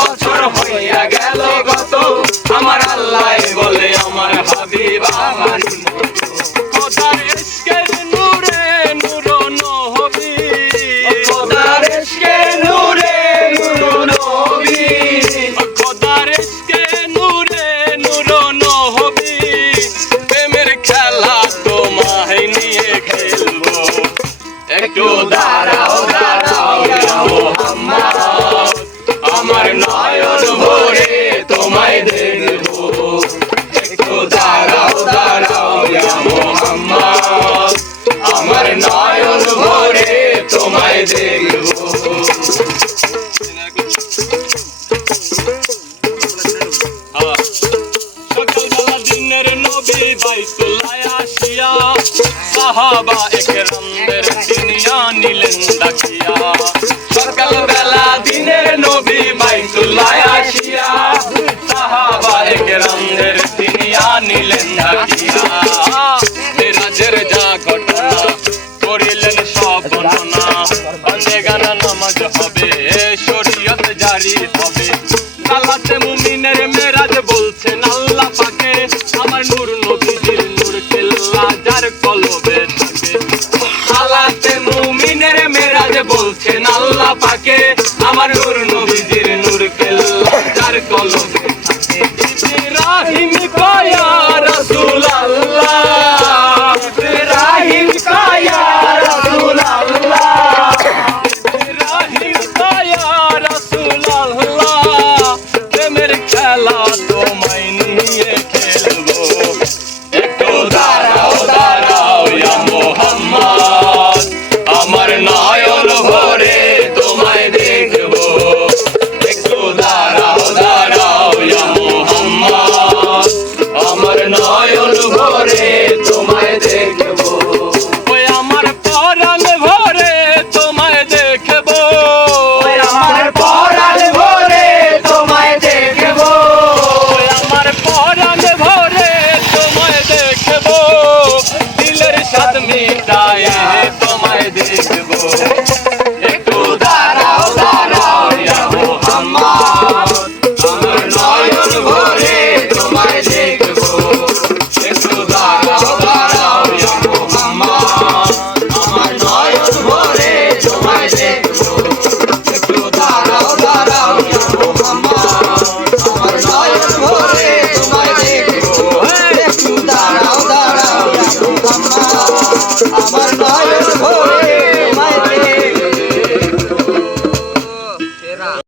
বছর হইয়া গেল গত, আমার আল্লাহ বলে আমার হাবিব আমার মতো। খোদার ইশকের নূরে নূর নবী, খোদার ইশকের নূরে নূর নবী, খোদার ইশকের নূরে নূর নবী। প্রেমের খেলা তোমায় নিয়ে খেলবো, একটু দাঁড়াও দাঁড়াও ইয়া মুহাম্মদ, আমার নয়ন ভরে তোমায় দেখবো। একটু দাঁড়াও দাঁড়াও ইয়া মুহাম্মদ, আমার নয়ন ভরে তোমায় দেখবো। সকালবেলা দিনের নবী বাইতুল্লাহ আসিয়া, সাহাবা একরামদের চিনিয়া নিলেন ডাকিয়া। সকালবেলা দিনের নবী বাইতুল্লাহ আসিয়া, সাহাবা একরামদের চিনিয়া নিলেন ডাকিয়া। মিরাজের যা ঘটনা করিলেন সব বর্ণনা, গানে গানা নামাজ হবে, শরীয়ত জারি হবে। সালাতে মুমিনের মেরাজ বলছেন আল্লাহ পাকে, আমার নূর নবীজির নূর কেল্লা যার কলবে থাকে। সালাতে মুমিনের মেরাজ বলছেন আল্লাহ পাকে, আমার নূর নবীজির নূর কেল্লা যার কলবে থাকে। ইব্রাহিম কয়া